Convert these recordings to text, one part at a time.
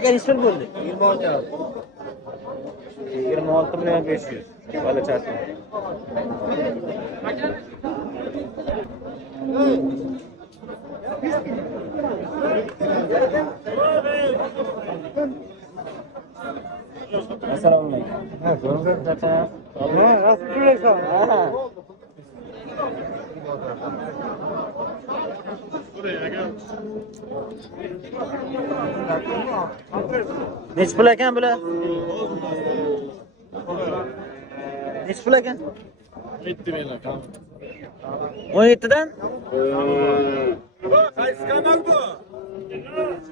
aka nechi pul bo'ldi? 26.500 bolachasi. Assalomu alaykum. Ha, ko'rdim tata. Ha, rasululloh. Ha. Nechi pul ekan bular? Nechi pul ekan? 17.000 ekan. 17 dan? Qaysi kanal bu?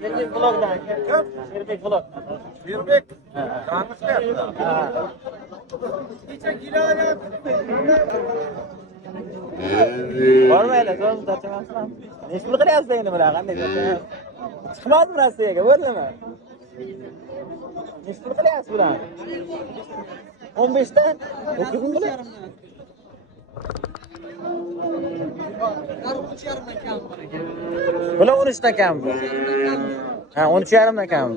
Sherbek vlogdan. Kim? Sherbek vlog. Sherbek. Tanishlar. Ha. Necha kilo olyapti? Bormaylar, zo'r tarjimasam. Nechi pul qilyapsiz endi bular? Qanday tarjima? Chiqmadimi Rossiyaga, bo'ldimi? Nechi pul qilyapsiz bular? 15 dan? 9 ming bular? 13,5 dan kam bor ekan. Bular 13 dan kam. Ha, 13,5 dan kam.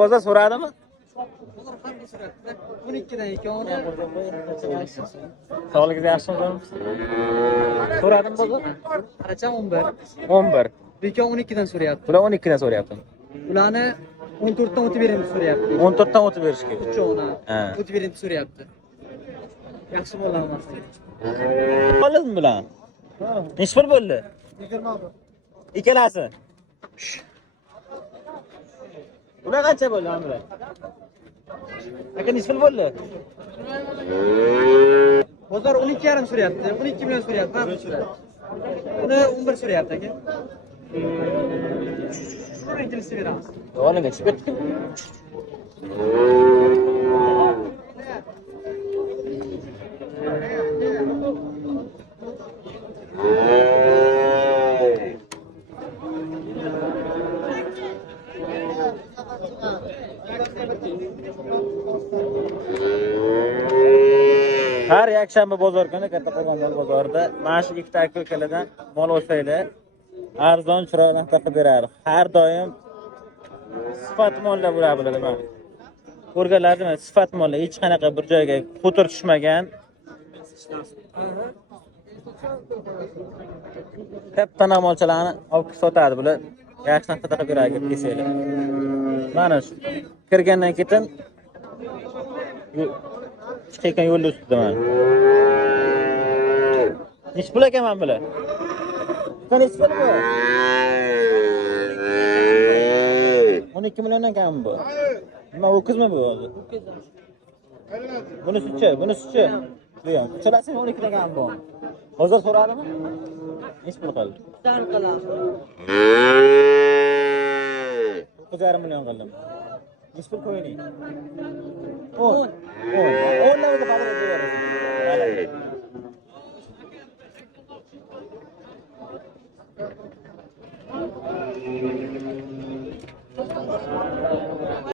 Bozor so'radimi? Bozor qanday suratda? 12 dan ekan uni. Sog'ligingiz yaxshimi? So'radim bozor? Qachon 11. 11. Bekon 12 dan so'rayapti. Bular 12 dan so'rayapti. Ularni 14 dan o'tib beramiz so'rayapti. 14 dan o'tib berish kerak. Uchovini Ha. o'tib beramiz so'rayapti. Yaxshi bo'lamas. Qoldingmi bular? Nechi pul bo'ldi? 20 Ikkalasi. Bular qancha bo'ldi bular? Aka nechi pul bo'ldi? Bozor 12,5 so'rayapti. 12 million so'rayapti. Ha, bu surat. Uni 11 so'rayapti aka. Shuni intilishni beramiz. O'rniga chiqib ketdi. Har yakshanba bozor kuni Kattaqo'rg'on mol bozorida mana shu ikkita aka-ukalardan mol olsanglar, arzon chiroyli qilib beradi. Har doim sifat mollar bo'ladi bularda mana. Ko'rganlarim sifat mollar, hech qanaqa bir joyga qo'tir tushmagan. Katta molchalarni olib sotadi bular. Yaxshi narxda qilib beradi desanglar. Mana shu kirgandan keyin chiqayotgan yo'lda ustida mana. Nechi pul ekan mana bular? Nechi pul bu? 12 milliondan kam bu. Nima ho'kizmi bu hozir? Bunisi-chi? Bu ham. Uchalasi 12 dan kam bu. Hozir so'radimi? Nechi pul qildi? 9,5 million qildim. Nechi pul qo'ying? 10. 10 dan o'zi qadar berasiz.